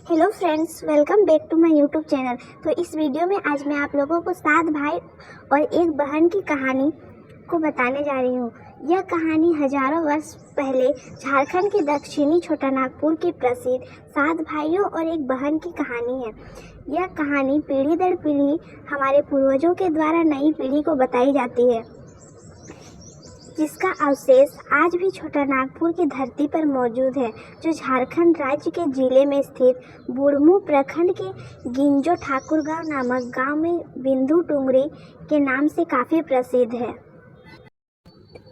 Hello friends, welcome back to my YouTube channel. तो इस video में आज मैं आप लोगों को 7 भाई और एक बहन की कहानी को बताने जा रही हूँ। यह कहानी हजारों वर्ष पहले झारखंड के दक्षिणी छोटा नागपुर की प्रसिद्ध 7 भाइयों और एक बहन की कहानी है। यह कहानी पीढ़ी दर पीढ़ी हमारे पूर्वजों के द्वारा नई पीढ़ी को बताई जाती है, जिसका अवशेष आज भी छोटा नागपुर की धरती पर मौजूद है, जो झारखंड राज्य के जिले में स्थित बुढ़मू प्रखंड के गिंजो ठाकुर गांव नामक गांव में बिंदु टुंगरी के नाम से काफ़ी प्रसिद्ध है।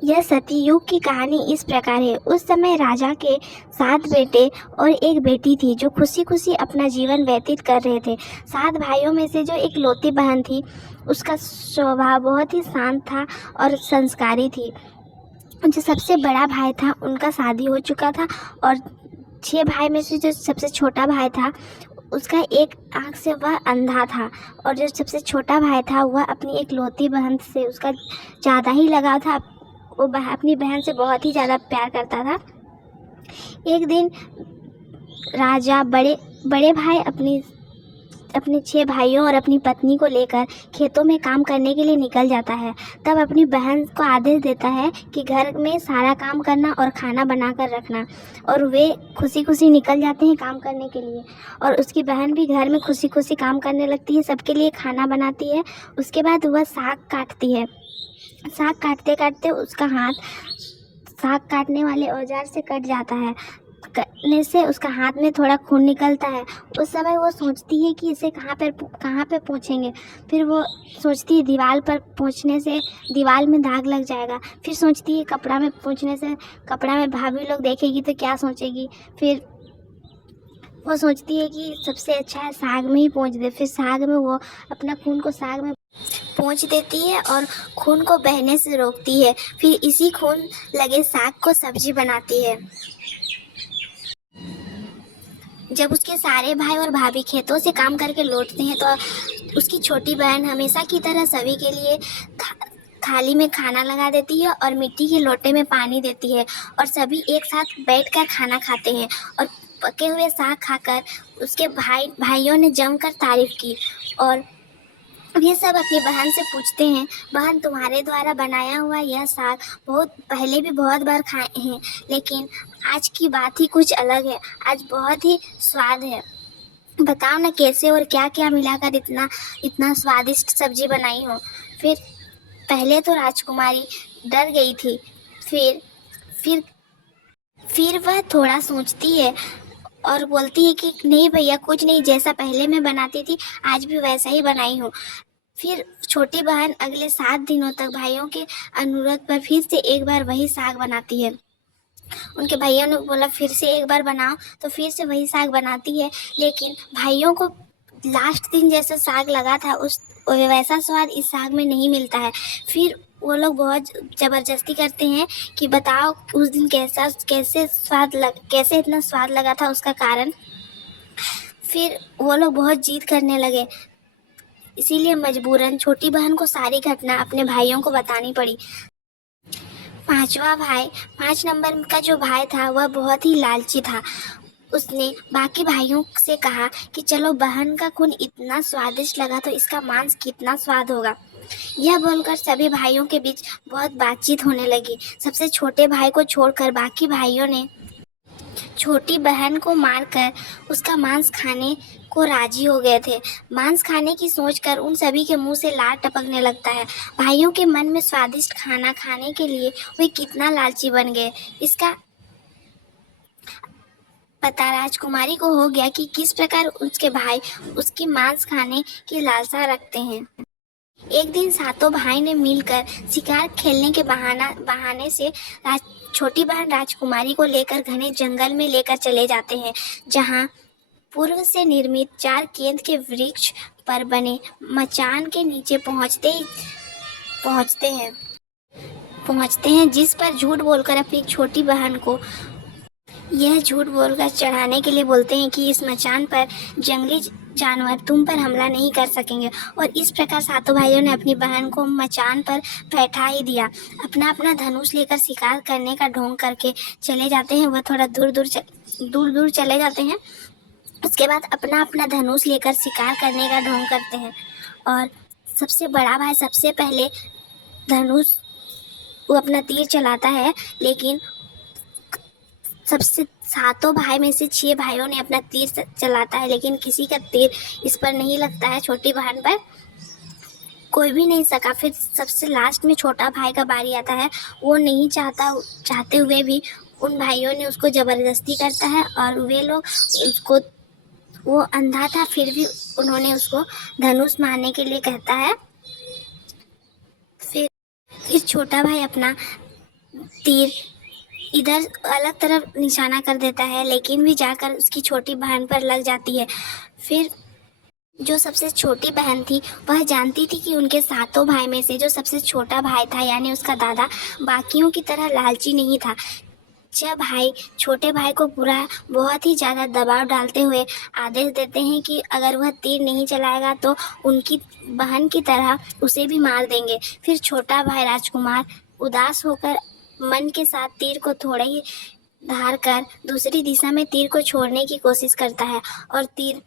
यह सतयुग की कहानी इस प्रकार है। उस समय राजा के 7 बेटे और एक बेटी थी, जो खुशी खुशी अपना जीवन व्यतीत कर रहे थे। 7 भाइयों में से जो इकलौती बहन थी, उसका स्वभाव बहुत ही शांत था और संस्कारी थी। जो सबसे बड़ा भाई था, उनका शादी हो चुका था, और 6 भाई में से जो सबसे छोटा भाई था, उसका एक आँख से वह अंधा था। और जो सबसे छोटा भाई था, वह अपनी इकलौती बहन से उसका ज़्यादा ही लगाव था। वो अपनी बहन से बहुत ही ज़्यादा प्यार करता था। एक दिन राजा बड़े भाई अपने 6 भाइयों और अपनी पत्नी को लेकर खेतों में काम करने के लिए निकल जाता है। तब अपनी बहन को आदेश देता है कि घर में सारा काम करना और खाना बनाकर रखना, और वे खुशी खुशी निकल जाते हैं काम करने के लिए। और उसकी बहन भी घर में खुशी खुशी काम करने लगती है, सबके लिए खाना बनाती है। उसके बाद वह साग काटती है। साग काटते काटते उसका हाथ साग काटने वाले औजार से कट जाता है। कटने से उसका हाथ में थोड़ा खून निकलता है। उस समय वो सोचती है कि इसे कहाँ पे पोंछेंगे। फिर वो सोचती है दीवार पर पोंछने से दीवार में दाग लग जाएगा। फिर सोचती है कपड़ा में पोंछने से कपड़ा में भाभी लोग देखेगी तो क्या सोचेगी। फिर वो सोचती है कि सबसे अच्छा है साग में ही पोंछ दे। फिर साग में वो अपना खून को साग में पोंछ देती है और खून को बहने से रोकती है। फिर इसी खून लगे साग को सब्जी बनाती है। जब उसके सारे भाई और भाभी खेतों से काम करके लौटते हैं, तो उसकी छोटी बहन हमेशा की तरह सभी के लिए थाली में खाना लगा देती है और मिट्टी के लोटे में पानी देती है, और सभी एक साथ बैठकर खाना खाते हैं। और पके हुए साग खाकर उसके भाइयों ने जमकर तारीफ की। और ये सब अपनी बहन से पूछते हैं, बहन तुम्हारे द्वारा बनाया हुआ यह साग बहुत पहले भी बहुत बार खाए हैं, लेकिन आज की बात ही कुछ अलग है। आज बहुत ही स्वाद है। बताओ ना कैसे और क्या क्या मिलाकर इतना स्वादिष्ट सब्जी बनाई हो। फिर पहले तो राजकुमारी डर गई थी। फिर फिर वह थोड़ा सोचती है और बोलती है कि नहीं भैया, कुछ नहीं, जैसा पहले मैं बनाती थी आज भी वैसा ही बनाई हूँ। फिर छोटी बहन अगले 7 दिनों तक भाइयों के अनुरोध पर फिर से एक बार वही साग बनाती है। उनके भाइयों ने बोला फिर से एक बार बनाओ, तो फिर से वही साग बनाती है। लेकिन भाइयों को लास्ट दिन जैसा साग लगा था, उस वैसा स्वाद इस साग में नहीं मिलता है। फिर वो लोग बहुत ज़बरदस्ती करते हैं कि बताओ उस दिन कैसे इतना स्वाद लगा था, उसका कारण। फिर वो लोग बहुत जिद करने लगे, इसीलिए मजबूरन छोटी बहन को सारी घटना अपने भाइयों को बतानी पड़ी। 5 नंबर का जो भाई था, वह बहुत ही लालची था। उसने बाकी भाइयों से कहा कि चलो, बहन का खून इतना स्वादिष्ट लगा तो इसका मांस कितना स्वाद होगा। यह बोलकर सभी भाइयों के बीच बहुत बातचीत होने लगी। सबसे छोटे भाई को छोड़कर बाकी भाइयों ने छोटी बहन को मारकर उसका मांस खाने को राजी हो गए थे। मांस खाने की सोचकर उन सभी के मुंह से लार टपकने लगता है। भाइयों के मन में स्वादिष्ट खाना खाने के लिए वे कितना लालची बन गए, इसका पता राजकुमारी को हो गया कि किस प्रकार उसके भाई उसकी मांस खाने की लालसा रखते हैं। एक दिन सातों भाई ने मिलकर शिकार खेलने के बहाने से छोटी बहन राजकुमारी को लेकर घने जंगल में लेकर चले जाते हैं, जहां पूर्व से निर्मित 4 केंद के वृक्ष पर बने मचान के नीचे पहुंचते हैं, जिस पर झूठ बोलकर अपनी छोटी बहन को यह झूठ बोलकर चढ़ाने के लिए बोलते हैं कि इस मचान पर जंगली जानवर तुम पर हमला नहीं कर सकेंगे। और इस प्रकार सातों भाइयों ने अपनी बहन को मचान पर बैठा ही दिया। अपना अपना धनुष लेकर शिकार करने का ढोंग करके चले जाते हैं। वह थोड़ा दूर दूर चले जाते हैं। उसके बाद अपना अपना धनुष लेकर शिकार करने का ढोंग करते हैं। और सबसे बड़ा भाई सबसे पहले धनुष वो अपना तीर चलाता है, लेकिन सबसे सातों भाई में से 6 भाइयों ने अपना तीर चलाता है, लेकिन किसी का तीर इस पर नहीं लगता है, छोटी बहन पर कोई भी नहीं सका। फिर सबसे लास्ट में छोटा भाई का बारी आता है। वो नहीं चाहते हुए भी उन भाइयों ने उसको ज़बरदस्ती करता है, और वे लोग उसको, वो अंधा था फिर भी उन्होंने उसको धनुष मारने के लिए कहता है। फिर छोटा भाई अपना तीर इधर अलग तरफ निशाना कर देता है, लेकिन भी जाकर उसकी छोटी बहन पर लग जाती है। फिर जो सबसे छोटी बहन थी वह जानती थी कि उनके सातों भाई में से जो सबसे छोटा भाई था यानी उसका दादा बाकियों की तरह लालची नहीं था। जब भाई छोटे भाई को बहुत ही ज़्यादा दबाव डालते हुए आदेश देते हैं कि अगर वह तीर नहीं चलाएगा तो उनकी बहन की तरह उसे भी मार देंगे। फिर छोटा भाई राजकुमार उदास होकर मन के साथ तीर को थोड़ा ही धार कर दूसरी दिशा में तीर को छोड़ने की कोशिश करता है, और तीर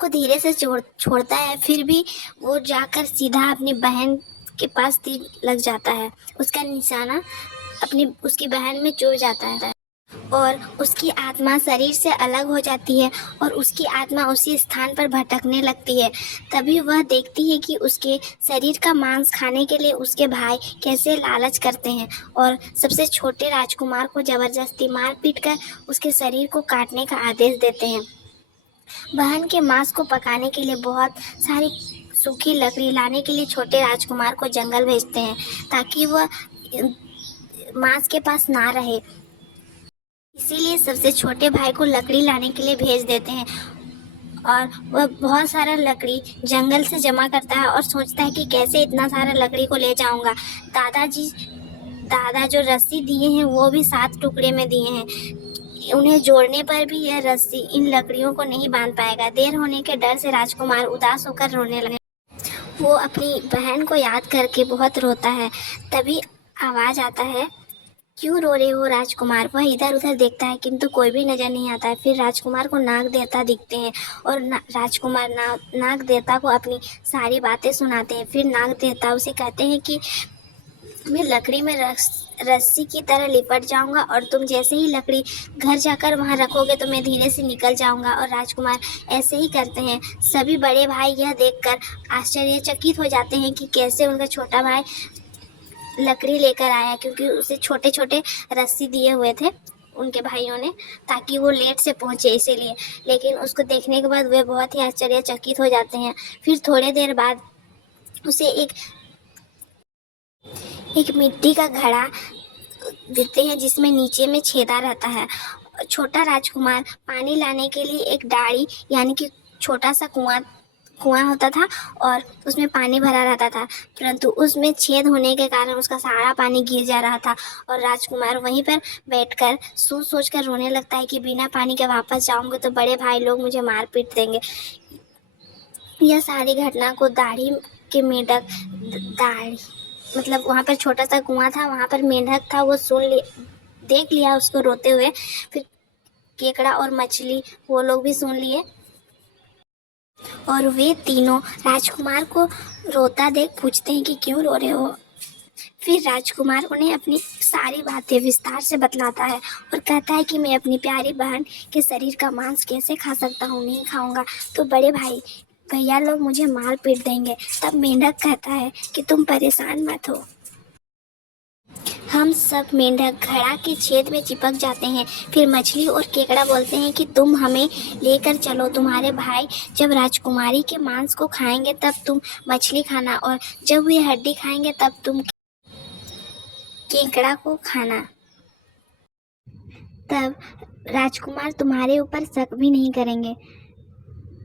को धीरे से छोड़ता है। फिर भी वो जाकर सीधा अपनी बहन के पास तीर लग जाता है। उसका निशाना उसकी बहन में चुभ जाता है, और उसकी आत्मा शरीर से अलग हो जाती है, और उसकी आत्मा उसी स्थान पर भटकने लगती है। तभी वह देखती है कि उसके शरीर का मांस खाने के लिए उसके भाई कैसे लालच करते हैं, और सबसे छोटे राजकुमार को जबरदस्ती मार पीट कर उसके शरीर को काटने का आदेश देते हैं। बहन के मांस को पकाने के लिए बहुत सारी सूखी लकड़ी लाने के लिए छोटे राजकुमार को जंगल भेजते हैं, ताकि वह मांस के पास ना रहे। इसीलिए सबसे छोटे भाई को लकड़ी लाने के लिए भेज देते हैं, और वह बहुत सारा लकड़ी जंगल से जमा करता है और सोचता है कि कैसे इतना सारा लकड़ी को ले जाऊंगा। दादा जो रस्सी दिए हैं वो भी 7 टुकड़े में दिए हैं। उन्हें जोड़ने पर भी यह रस्सी इन लकड़ियों को नहीं बांध पाएगा। देर होने के डर से राजकुमार उदास होकर रोने लगे। वो अपनी बहन को याद करके बहुत रोता है। तभी आवाज़ आता है, क्यों रो रहे हो राजकुमार? वह इधर उधर देखता है किंतु कोई भी नजर नहीं आता है। फिर राजकुमार को नाग देवता दिखते हैं, और राजकुमार नाग देवता को अपनी सारी बातें सुनाते हैं। फिर नाग देवता उसे कहते हैं कि मैं लकड़ी में रस्सी की तरह लिपट जाऊंगा, और तुम जैसे ही लकड़ी घर जाकर वहां रखोगे तो मैं धीरे से निकल जाऊंगा। और राजकुमार ऐसे ही करते हैं। सभी बड़े भाई यह देखकर आश्चर्यचकित हो जाते हैं कि कैसे उनका छोटा भाई लकड़ी लेकर आया, क्योंकि उसे छोटे छोटे रस्सी दिए हुए थे उनके भाइयों ने, ताकि वो लेट से पहुंचे इसीलिए। लेकिन उसको देखने के बाद वे बहुत ही आश्चर्यचकित हो जाते हैं। फिर थोड़ी देर बाद उसे एक मिट्टी का घड़ा देते हैं, जिसमें नीचे में छेदा रहता है। छोटा राजकुमार पानी लाने के लिए एक डाड़ी यानी कि छोटा सा कुआं होता था, और उसमें पानी भरा रहता था, परंतु उसमें छेद होने के कारण उसका सारा पानी गिर जा रहा था। और राजकुमार वहीं पर बैठकर सोच कर रोने लगता है कि बिना पानी के वापस जाऊंगे तो बड़े भाई लोग मुझे मार पीट देंगे। यह सारी घटना को दाढ़ी मतलब वहाँ पर छोटा सा कुआं था, वहाँ पर मेंढक था, वो देख लिया उसको रोते हुए। फिर केकड़ा और मछली वो लोग भी सुन लिए, और वे तीनों राजकुमार को रोता देख पूछते हैं कि क्यों रो रहे हो। फिर राजकुमार उन्हें अपनी सारी बातें विस्तार से बतलाता है, और कहता है कि मैं अपनी प्यारी बहन के शरीर का मांस कैसे खा सकता हूँ, नहीं खाऊंगा तो बड़े भैया लोग मुझे मार पीट देंगे। तब मेंढक कहता है कि तुम परेशान मत हो। हम सब मेंढक घड़ा के छेद में चिपक जाते हैं। फिर मछली और केकड़ा बोलते हैं कि तुम हमें लेकर चलो, तुम्हारे भाई जब राजकुमारी के मांस को खाएंगे तब तुम मछली खाना, और जब वे हड्डी खाएंगे तब तुम केकड़ा को खाना। तब राजकुमार तुम्हारे ऊपर शक भी नहीं करेंगे।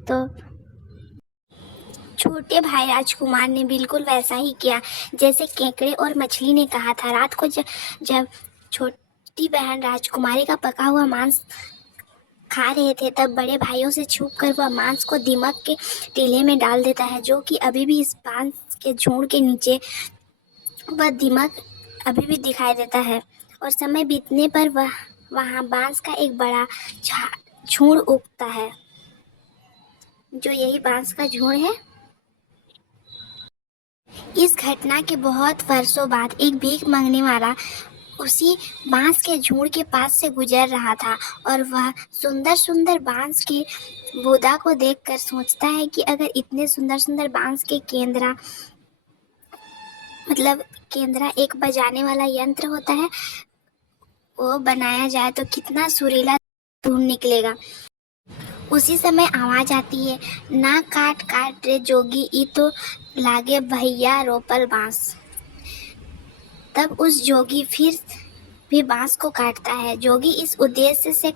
तो छोटे भाई राजकुमार ने बिल्कुल वैसा ही किया जैसे केकड़े और मछली ने कहा था। रात को जब छोटी बहन राजकुमारी का पका हुआ मांस खा रहे थे, तब बड़े भाइयों से छुपकर वह मांस को दीमक के टीले में डाल देता है, जो कि अभी भी इस बांस के झुंड के नीचे वह दीमक अभी भी दिखाई देता है। और समय बीतने पर वहाँ बांस का एक बड़ा झुंड उगता है। जो यही बांस का झुंड है। इस घटना के बहुत वर्षों बाद एक भीख मांगने वाला उसी बांस के झुंड के पास से गुजर रहा था और वह सुंदर सुंदर बांस की बूदा को देखकर सोचता है कि अगर इतने सुंदर सुंदर बांस के केंद्रा एक बजाने वाला यंत्र होता है, वो बनाया जाए तो कितना सुरीला धुन निकलेगा। उसी समय आवाज आती है, ना काट काट रे जोगी, ई तो लागे भैया रोपल बांस। तब उस जोगी फिर भी बांस को काटता है। जोगी इस उद्देश्य से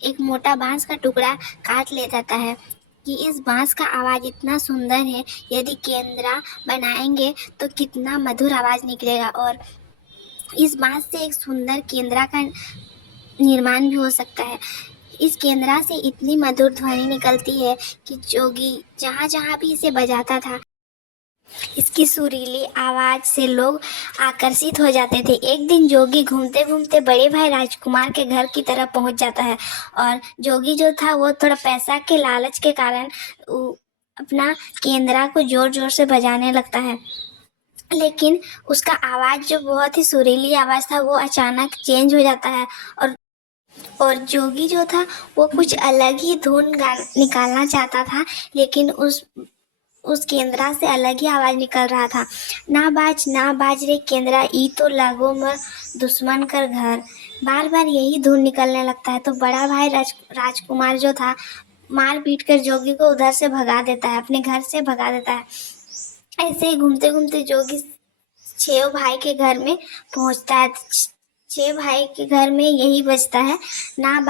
एक मोटा बांस का टुकड़ा काट ले जाता है कि इस बांस का आवाज इतना सुंदर है, यदि केंद्रा बनाएंगे तो कितना मधुर आवाज निकलेगा और इस बांस से एक सुंदर केंद्रा का निर्माण भी हो सकता है। इस केंद्रा से इतनी मधुर ध्वनि निकलती है कि जोगी जहाँ जहाँ भी इसे बजाता था, इसकी सुरीली आवाज से लोग आकर्षित हो जाते थे। एक दिन जोगी घूमते घूमते बड़े भाई राजकुमार के घर की तरफ पहुंच जाता है और जोगी जो था वो थोड़ा पैसा के लालच के कारण अपना केंद्रा को जोर जोर से बजाने लगता है, लेकिन उसका आवाज जो बहुत ही सुरीली आवाज था वो अचानक चेंज हो जाता है और जोगी जो था वो कुछ अलग ही धुन निकालना चाहता था, लेकिन उस केंद्रा से अलग ही आवाज निकल रहा था। ना बाज रे केंद्रा, ई तो लागो मर दुश्मन कर घर। बार बार यही धुन निकलने लगता है तो बड़ा भाई राजकुमार जो था मार पीट कर जोगी को उधर से भगा देता है, अपने घर से भगा देता है। ऐसे ही घूमते घूमते जोगी 6 भाई के घर में पहुंचता है। 6 भाई के घर में यही बजता है, ना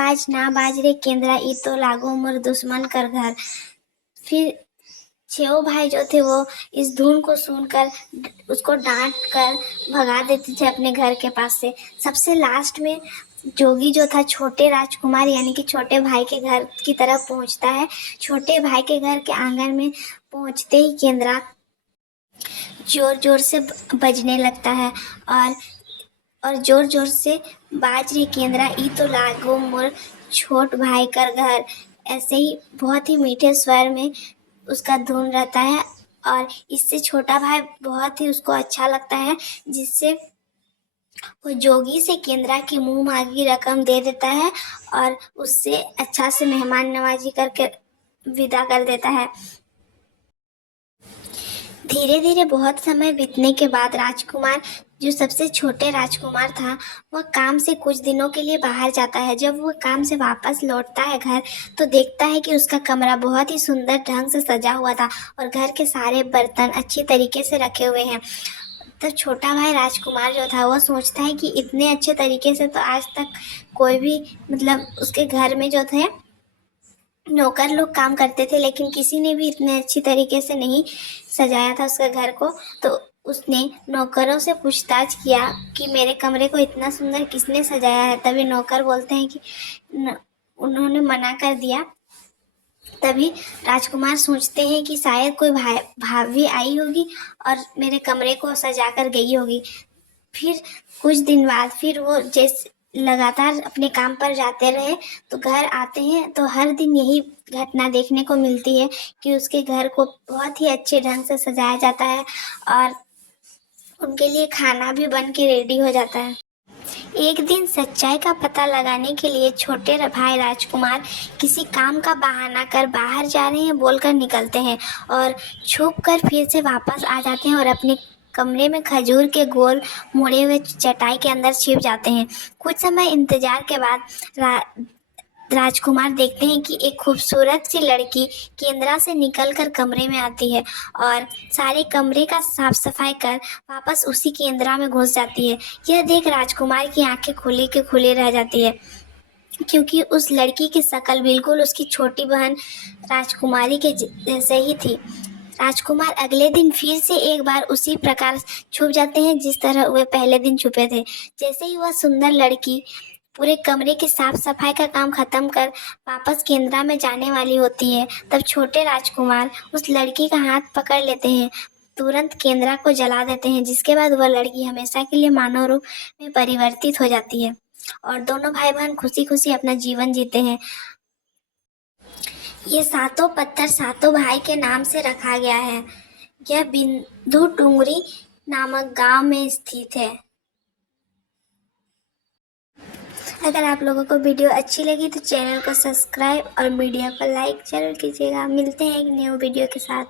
बाज रे केंद्रा, ई तो लागो मोर दुश्मन कर घर। फिर 6 भाई जो थे वो इस धुन को सुनकर उसको डांट कर भगा देते थे अपने घर के पास से। सबसे लास्ट में जोगी जो था छोटे राजकुमार यानी कि छोटे भाई के घर की तरफ पहुंचता है। छोटे भाई के घर के आंगन में पहुंचते ही केंद्रा जोर जोर से बजने लगता है और जोर जोर से बाज रही केंद्रा, ई तो लागो मोर छोट भाई कर घर। ऐसे ही बहुत ही मीठे स्वर में उसका धुन रहता है और इससे छोटा भाई बहुत ही उसको अच्छा लगता है, जिससे वो जोगी से केंद्रा की मुंह मांगी रकम दे देता है और उससे अच्छा से मेहमान नवाजी करके विदा कर देता है। धीरे धीरे बहुत समय बीतने के बाद राजकुमार जो सबसे छोटे राजकुमार था वह काम से कुछ दिनों के लिए बाहर जाता है। जब वह काम से वापस लौटता है घर तो देखता है कि उसका कमरा बहुत ही सुंदर ढंग से सजा हुआ था और घर के सारे बर्तन अच्छी तरीके से रखे हुए हैं। तो छोटा भाई राजकुमार जो था वह सोचता है कि इतने अच्छे तरीके से तो आज तक कोई भी उसके घर में जो थे नौकर लोग काम करते थे, लेकिन किसी ने भी इतने अच्छी तरीके से नहीं सजाया था उसके घर को। तो उसने नौकरों से पूछताछ किया कि मेरे कमरे को इतना सुंदर किसने सजाया है। तभी नौकर बोलते हैं कि उन्होंने मना कर दिया। तभी राजकुमार सोचते हैं कि शायद कोई भाभी आई होगी और मेरे कमरे को सजा कर गई होगी। फिर कुछ दिन बाद फिर वो जैसे लगातार अपने काम पर जाते रहे तो घर आते हैं तो हर दिन यही घटना देखने को मिलती है कि उसके घर को बहुत ही अच्छे ढंग से सजाया जाता है और उनके लिए खाना भी बन के रेडी हो जाता है। एक दिन सच्चाई का पता लगाने के लिए छोटे भाई राजकुमार किसी काम का बहाना कर बाहर जा रहे हैं बोलकर निकलते हैं और छुप कर फिर से वापस आ जाते हैं और अपने कमरे में खजूर के गोल मुड़े हुए चटाई के अंदर छिप जाते हैं। कुछ समय इंतजार के बाद राजकुमार देखते हैं कि एक खूबसूरत सी लड़की केंद्रा से निकलकर कमरे में आती है और सारे कमरे का साफ सफाई कर वापस उसी केंद्रा में घुस जाती है। यह देख राजकुमार की आंखें खुली के खुली रह जाती है, क्योंकि उस लड़की की शक्ल बिल्कुल उसकी छोटी बहन राजकुमारी के जैसे ही थी। राजकुमार अगले दिन फिर से एक बार उसी प्रकार छुप जाते हैं जिस तरह वे पहले दिन छुपे थे। जैसे ही वह सुंदर लड़की पूरे कमरे की साफ सफाई का काम खत्म कर वापस केंद्रा में जाने वाली होती है, तब छोटे राजकुमार उस लड़की का हाथ पकड़ लेते हैं, तुरंत केंद्रा को जला देते हैं, जिसके बाद वह लड़की हमेशा के लिए मानव रूप में परिवर्तित हो जाती है और दोनों भाई बहन खुशी खुशी अपना जीवन जीते हैं। ये सातों पत्थर सातों भाई के नाम से रखा गया है। यह बिंदु टुंगरी नामक गांव में स्थित है। अगर आप लोगों को वीडियो अच्छी लगी तो चैनल को सब्सक्राइब और वीडियो को लाइक जरूर कीजिएगा। मिलते हैं एक न्यू वीडियो के साथ।